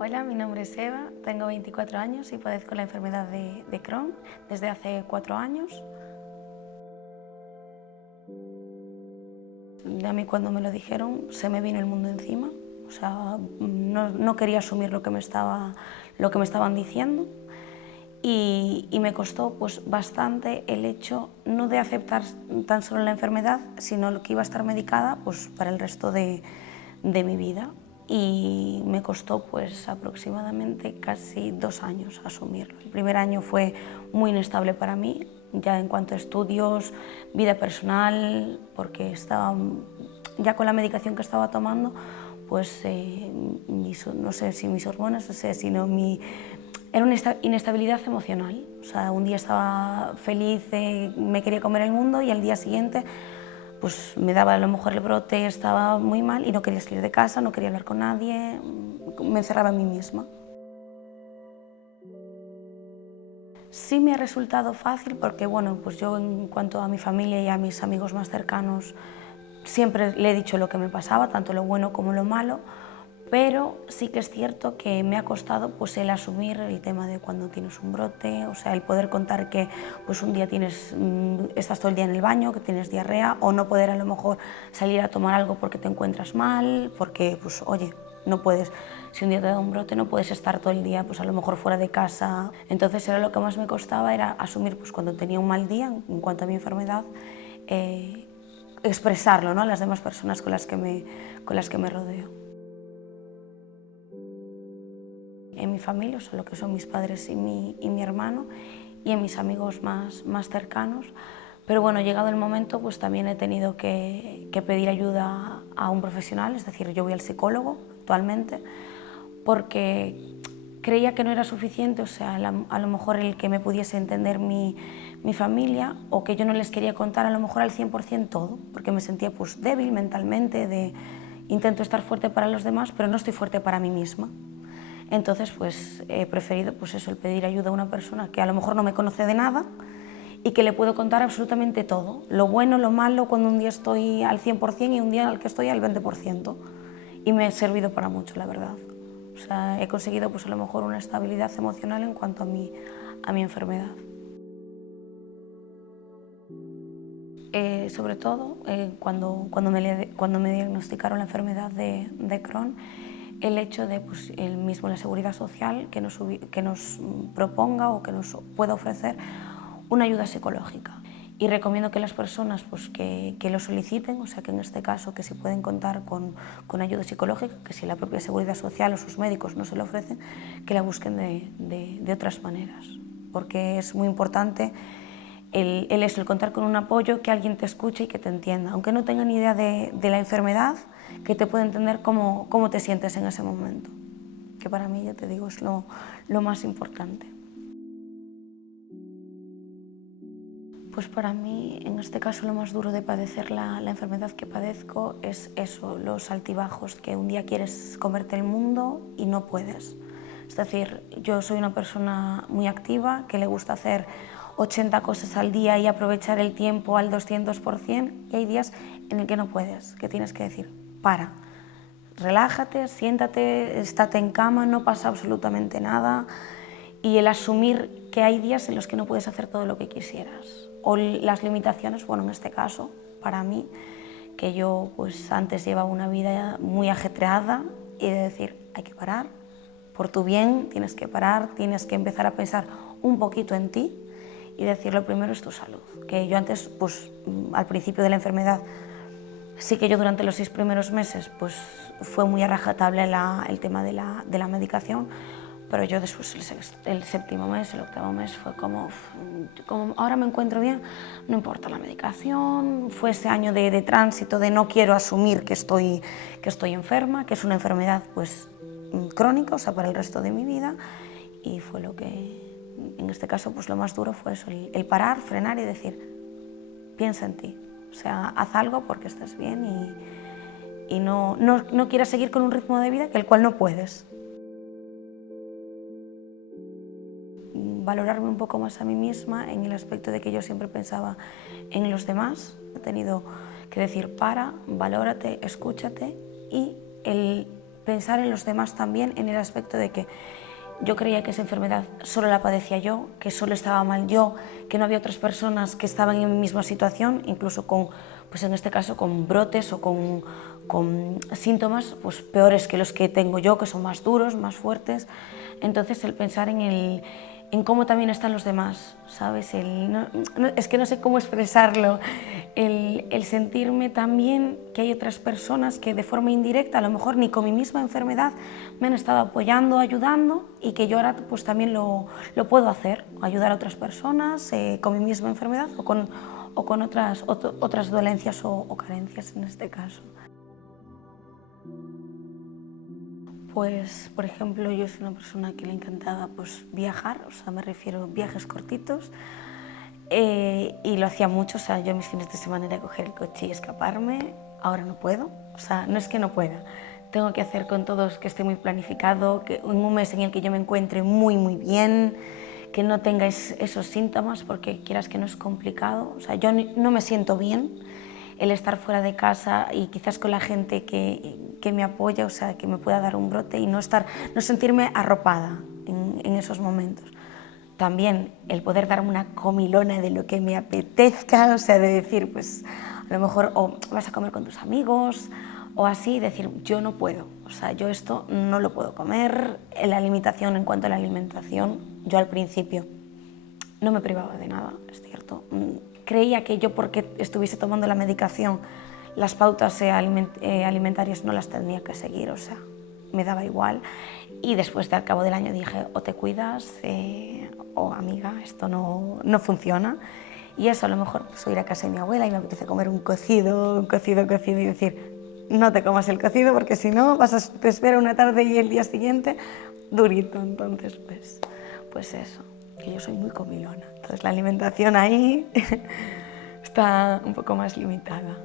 Hola, mi nombre es Eva, tengo 24 años y padezco la enfermedad de Crohn desde hace 4 años. A mí cuando me lo dijeron se me vino el mundo encima, o sea, no quería asumir lo que me estaban diciendo y me costó pues, bastante el hecho no de aceptar tan solo la enfermedad, sino lo que iba a estar medicada pues, para el resto de mi vida. Y me costó pues aproximadamente casi 2 años asumirlo. El primer año fue muy inestable para mí, ya en cuanto a estudios, vida personal, porque estaba ya con la medicación que estaba tomando, pues no sé si mis hormonas, no sé, sino era una inestabilidad emocional. O sea, un día estaba feliz, me quería comer el mundo y al día siguiente pues me daba a lo mejor el brote, estaba muy mal y no quería salir de casa, no quería hablar con nadie, me encerraba en mí misma. Sí me ha resultado fácil porque, bueno, pues yo en cuanto a mi familia y a mis amigos más cercanos siempre le he dicho lo que me pasaba, tanto lo bueno como lo malo, pero sí que es cierto que me ha costado pues, el asumir el tema de cuando tienes un brote, o sea, el poder contar que pues, un día estás todo el día en el baño, que tienes diarrea, o no poder a lo mejor salir a tomar algo porque te encuentras mal, porque, pues, oye, no puedes, si un día te da un brote no puedes estar todo el día pues, a lo mejor fuera de casa. Entonces era lo que más me costaba, era asumir pues, cuando tenía un mal día en cuanto a mi enfermedad, expresarlo, ¿no?, a las demás personas con las que me rodeo. En mi familia, o sea, lo que son mis padres y mi hermano, y en mis amigos más cercanos. Pero bueno, llegado el momento, pues también he tenido que pedir ayuda a un profesional, es decir, yo voy al psicólogo actualmente, porque creía que no era suficiente, o sea, a lo mejor el que me pudiese entender mi familia, o que yo no les quería contar a lo mejor al 100% todo, porque me sentía pues débil mentalmente, intento estar fuerte para los demás, pero no estoy fuerte para mí misma. Entonces, pues he preferido pues eso, el pedir ayuda a una persona que a lo mejor no me conoce de nada y que le puedo contar absolutamente todo, lo bueno, lo malo, cuando un día estoy al 100% y un día al que estoy al 20%. Y me ha servido para mucho, la verdad. O sea, he conseguido pues a lo mejor una estabilidad emocional en cuanto a mi enfermedad. Sobre todo, cuando me diagnosticaron la enfermedad de Crohn, el hecho de pues, la seguridad social que nos proponga o que nos pueda ofrecer una ayuda psicológica. Y recomiendo que las personas pues, que lo soliciten, o sea que en este caso que si pueden contar con ayuda psicológica, que si la propia seguridad social o sus médicos no se lo ofrecen, que la busquen de otras maneras, porque es muy importante el contar con un apoyo, que alguien te escuche y que te entienda, aunque no tenga ni idea de la enfermedad, que te pueda entender cómo te sientes en ese momento, que para mí, ya te digo, es lo más importante. Pues para mí, en este caso, lo más duro de padecer la enfermedad que padezco es eso, los altibajos, que un día quieres comerte el mundo y no puedes. Es decir, yo soy una persona muy activa, que le gusta hacer 80 cosas al día y aprovechar el tiempo al 200%, y hay días en el que no puedes, que tienes que decir, para, relájate, siéntate, estate en cama, no pasa absolutamente nada, y el asumir que hay días en los que no puedes hacer todo lo que quisieras. O las limitaciones, bueno, en este caso, para mí, que yo pues antes llevaba una vida muy ajetreada, y de decir, hay que parar, por tu bien tienes que parar, tienes que empezar a pensar un poquito en ti y decir, lo primero es tu salud. Que yo antes, pues al principio de la enfermedad, sí que yo durante los 6 primeros meses pues fue muy a rajatabla el tema de la medicación, pero yo después el séptimo mes, el octavo mes fue como ahora me encuentro bien, no importa la medicación. Fue ese año de tránsito, de no quiero asumir que estoy enferma, que es una enfermedad pues crónica, o sea, para el resto de mi vida, y fue lo que, en este caso, pues lo más duro fue eso, el parar, frenar y decir, piensa en ti, o sea, haz algo porque estás bien y no quieras seguir con un ritmo de vida que el cual no puedes. Valorarme un poco más a mí misma en el aspecto de que yo siempre pensaba en los demás. He tenido que decir, para, valórate, escúchate, y el pensar en los demás también, en el aspecto de que yo creía que esa enfermedad solo la padecía yo, que solo estaba mal yo, que no había otras personas que estaban en mi misma situación, incluso con, pues en este caso, con brotes o con síntomas pues peores que los que tengo yo, que son más duros, más fuertes. Entonces el pensar en cómo también están los demás, ¿sabes? Es que no sé cómo expresarlo, el sentirme también que hay otras personas que de forma indirecta, a lo mejor ni con mi misma enfermedad, me han estado apoyando, ayudando, y que yo ahora pues también lo puedo hacer, ayudar a otras personas con mi misma enfermedad o con otras dolencias o carencias en este caso. Pues, por ejemplo, yo soy una persona que le encantaba pues, viajar, o sea, me refiero a viajes cortitos, y lo hacía mucho, o sea, yo mis fines de semana era coger el coche y escaparme, ahora no puedo, o sea, no es que no pueda, tengo que hacer con todos que esté muy planificado, que en un mes en el que yo me encuentre muy bien, que no tenga esos síntomas, porque quieras que no es complicado, o sea, yo no me siento bien, el estar fuera de casa y quizás con la gente que me apoya, o sea, que me pueda dar un brote y no sentirme arropada en esos momentos. También el poder darme una comilona de lo que me apetezca, o sea, de decir, pues a lo mejor o vas a comer con tus amigos o así, decir, yo no puedo, o sea, yo esto no lo puedo comer. La limitación en cuanto a la alimentación, yo al principio no me privaba de nada, es cierto. Creía que yo, porque estuviese tomando la medicación, las pautas alimentarias no las tenía que seguir, o sea, me daba igual. Y después, al cabo del año, dije, o te cuidas o amiga, esto no funciona. Y eso, a lo mejor, pues ir a casa de mi abuela y me apetece comer un cocido y decir, no te comas el cocido porque si no te espera una tarde y el día siguiente durito. Entonces, pues eso, que yo soy muy comilona. Entonces la alimentación ahí está un poco más limitada.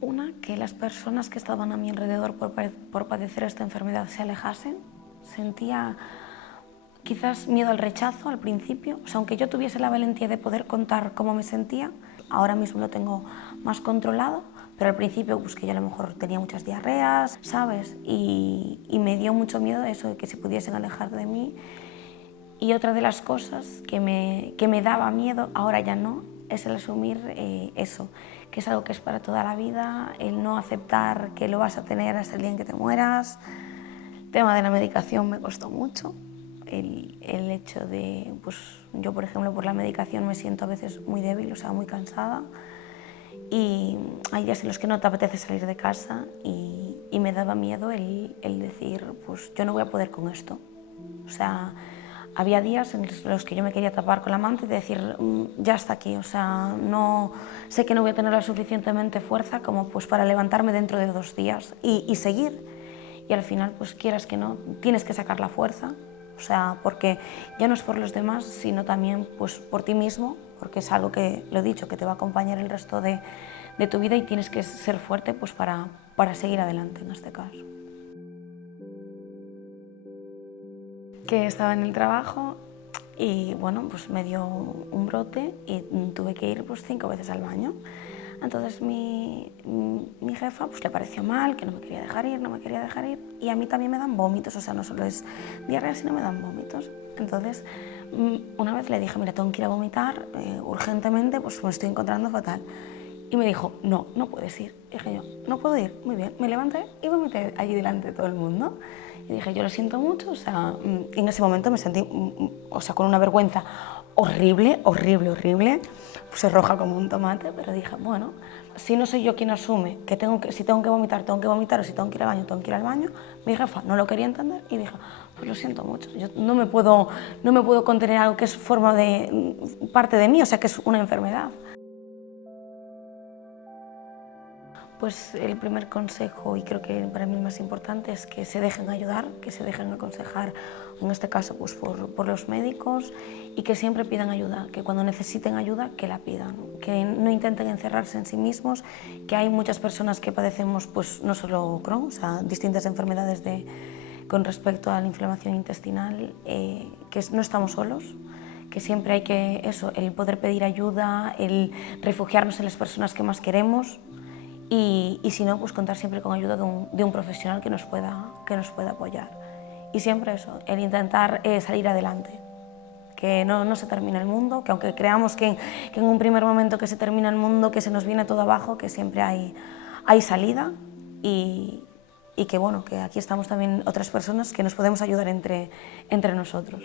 Una, que las personas que estaban a mi alrededor por padecer esta enfermedad se alejasen. Sentía quizás miedo al rechazo al principio, o sea, aunque yo tuviese la valentía de poder contar cómo me sentía, ahora mismo lo tengo más controlado, pero al principio pues que yo a lo mejor tenía muchas diarreas, ¿sabes? Y me dio mucho miedo eso de que se pudiesen alejar de mí. Y otra de las cosas que me daba miedo, ahora ya no, es el asumir eso, que es algo que es para toda la vida, el no aceptar que lo vas a tener hasta el día en que te mueras. El tema de la medicación me costó mucho. El hecho de, pues yo por ejemplo por la medicación me siento a veces muy débil, o sea, muy cansada, y hay días en los que no te apetece salir de casa y me daba miedo el decir, pues yo no voy a poder con esto. O sea, había días en los que yo me quería tapar con la manta y decir, ya está aquí, o sea, no, sé que no voy a tener la suficientemente fuerza como pues para levantarme dentro de 2 días y seguir. Y al final, pues quieras que no, tienes que sacar la fuerza. O sea, porque ya no es por los demás, sino también pues, por ti mismo, porque es algo que, lo he dicho, que te va a acompañar el resto de tu vida y tienes que ser fuerte pues, para seguir adelante en este caso. Que estaba en el trabajo y bueno, pues me dio un brote y tuve que ir pues 5 veces al baño. Entonces mi jefa pues le pareció mal, que no me quería dejar ir, y a mí también me dan vómitos, o sea, no solo es diarrea, sino me dan vómitos. Entonces una vez le dije, mira, tengo que ir a vomitar urgentemente, pues me estoy encontrando fatal. Y me dijo, no puedes ir. Y dije yo, no puedo ir, muy bien. Me levanté y vomité allí delante de todo el mundo. Y dije, yo lo siento mucho, o sea, en ese momento me sentí, o sea, con una vergüenza horrible, puse roja como un tomate, pero dije, bueno, si no soy yo quien asume que si tengo que vomitar, o si tengo que ir al baño, tengo que ir al baño, mi jefa no lo quería entender y dije, pues lo siento mucho, yo no me puedo contener algo que es parte de mí, o sea, que es una enfermedad. Pues el primer consejo, y creo que para mí el más importante, es que se dejen ayudar, que se dejen aconsejar, en este caso pues por los médicos, y que siempre pidan ayuda, que cuando necesiten ayuda que la pidan, que no intenten encerrarse en sí mismos, que hay muchas personas que padecemos pues no solo Crohn, o sea, distintas enfermedades con respecto a la inflamación intestinal, que no estamos solos, que siempre hay que el poder pedir ayuda, el refugiarnos en las personas que más queremos, y si no, pues contar siempre con ayuda de un profesional que nos pueda apoyar. Y siempre eso, el intentar salir adelante, que no se termina el mundo, que aunque creamos que en un primer momento que se termina el mundo, que se nos viene todo abajo, que siempre hay salida y que bueno, que aquí estamos también otras personas que nos podemos ayudar entre nosotros.